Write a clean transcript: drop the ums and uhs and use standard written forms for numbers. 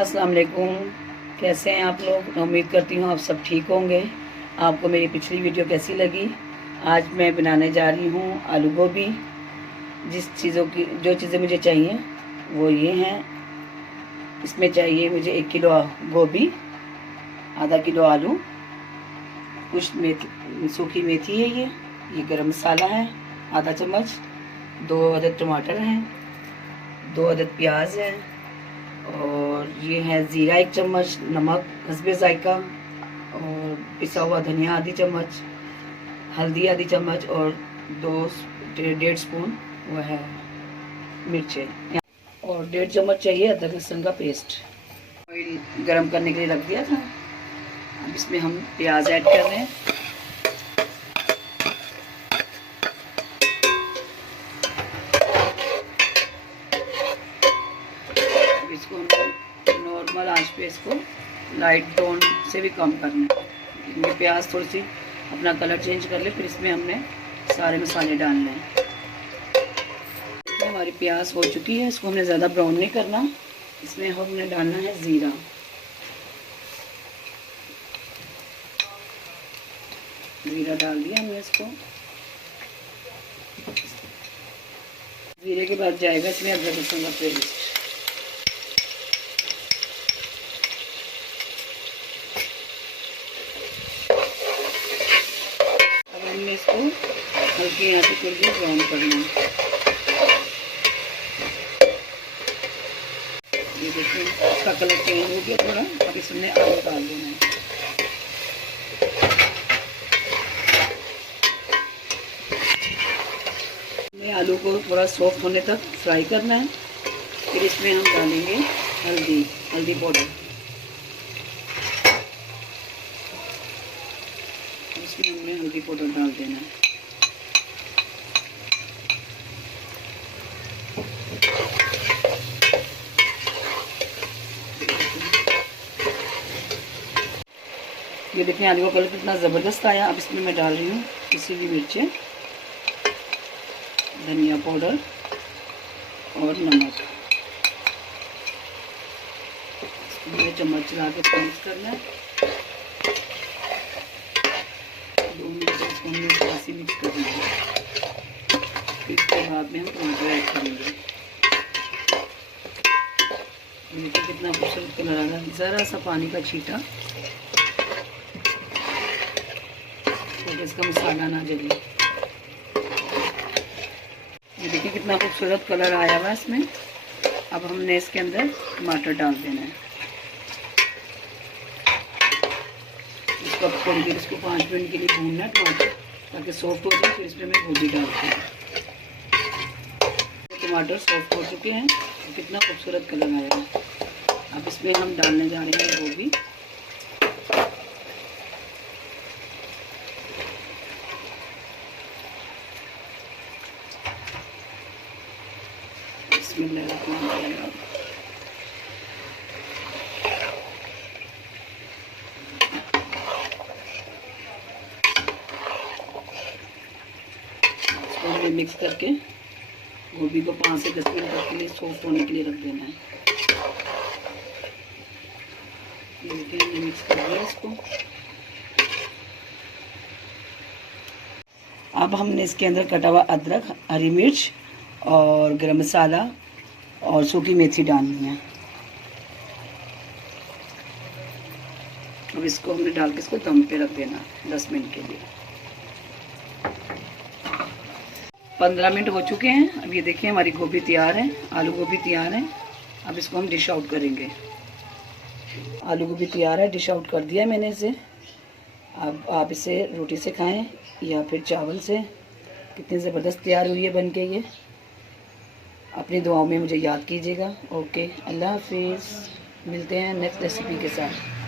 अस्सलाम वालेकुम। कैसे हैं आप लोग? उम्मीद करती हूँ आप सब ठीक होंगे। आपको मेरी पिछली वीडियो कैसी लगी? आज मैं बनाने जा रही हूँ आलू गोभी। जो चीज़ें मुझे चाहिए वो ये हैं। इसमें चाहिए मुझे 1 किलो गोभी, आधा किलो आलू, कुछ मेथी, सूखी मेथी है, ये गरम मसाला है आधा चम्मच, 2 अदद टमाटर हैं, 2 अदद प्याज है, और ये है ज़ीरा 1 चम्मच, नमक हस्बे जायका, और पिसा हुआ धनिया आधी चम्मच, हल्दी आधी चम्मच, और 1.5 स्पून वो है मिर्चें, और 1.5 चम्मच चाहिए अदरक लहसुन का पेस्ट। ऑयल गरम करने के लिए रख दिया था। अब इसमें हम प्याज ऐड कर रहे हैं। अब इसको हम नॉर्मल आंच पे इसको लाइट ब्राउन से भी कम करना है। ये प्याज थोड़ी सी अपना कलर चेंज कर ले, फिर इसमें हमने सारे मसाले डालने हैं। हमारी प्याज हो चुकी है, इसको हमने ज़्यादा ब्राउन नहीं करना। इसमें हमने डालना है ज़ीरा। ज़ीरा डाल दिया हमने इसको। ज़ीरे के बाद जाएगा इसमें अदरक लहसुन का पेस्ट। अब हमने इसको हल्की आंच पे थोड़ी ब्राउन करना है। ये देखिए इसका कलर चेंज हो गया थोड़ा। अब इसमें आलू डाल देना है। हमें आलू को थोड़ा सॉफ्ट होने तक फ्राई करना है। फिर इसमें हम डालेंगे हल्दी पाउडर। इसमें हमने हल्दी पाउडर डाल देना है। ये देखें आलू का कलर कितना ज़बरदस्त आया। अब इसमें मैं डाल रही हूँ किसी भी मिर्चें, धनिया पाउडर और नमक। इसको चम्मच चला के मिक्स करना है। 2 मिनट इसको हमने थोड़ा सी मिक्स करना है। फिर इसके बाद में हम टमाटर ऐड करेंगे। देखिए कितना खूबसूरत कलर आ रहा है। ज़रा सा पानी का छींटा, तो इसका मसाला ना जले। ये देखिए कितना खूबसूरत कलर आया हुआ इसमें। अब हमने इसके अंदर टमाटर डाल देना है। इसको अब थोड़ी देर, इसको 5 मिनट के लिए भूनना है टमाटर, ताकि सॉफ्ट हो जाए। फिर इसमें मैं गोभी डालती हूँ। टमाटर सॉफ्ट हो चुके हैं, तो कितना खूबसूरत कलर आया है। अब इसमें हम डालने जा रहे हैं गोभी। बिस्मिल्लाहिर्रहमानिर्रहीम। इसको हमने मिक्स करके गोभी को 5 से 10 मिनट तक के लिए सॉफ्ट होने के लिए रख देना है। देखिए हमने मिक्स कर दिया इसको। अब हमने इसके अंदर कटा हुआ अदरक, हरी मिर्च और गरम मसाला और सूखी मेथी डालनी है। अब इसको हमने डाल के इसको दम पे रख देना 10 मिनट के लिए। 15 मिनट हो चुके हैं। अब ये देखिए हमारी गोभी तैयार है, आलू गोभी तैयार है। अब इसको हम डिश आउट करेंगे। आलू गोभी तैयार है, डिश आउट कर दिया है मैंने इसे। अब आप इसे रोटी से खाएं या फिर चावल से। कितनी ज़बरदस्त तैयार हुई है बन के ये। अपनी दुआओं में मुझे याद कीजिएगा। ओके, अल्लाह हाफिज़। मिलते हैं नेक्स्ट रेसिपी के साथ।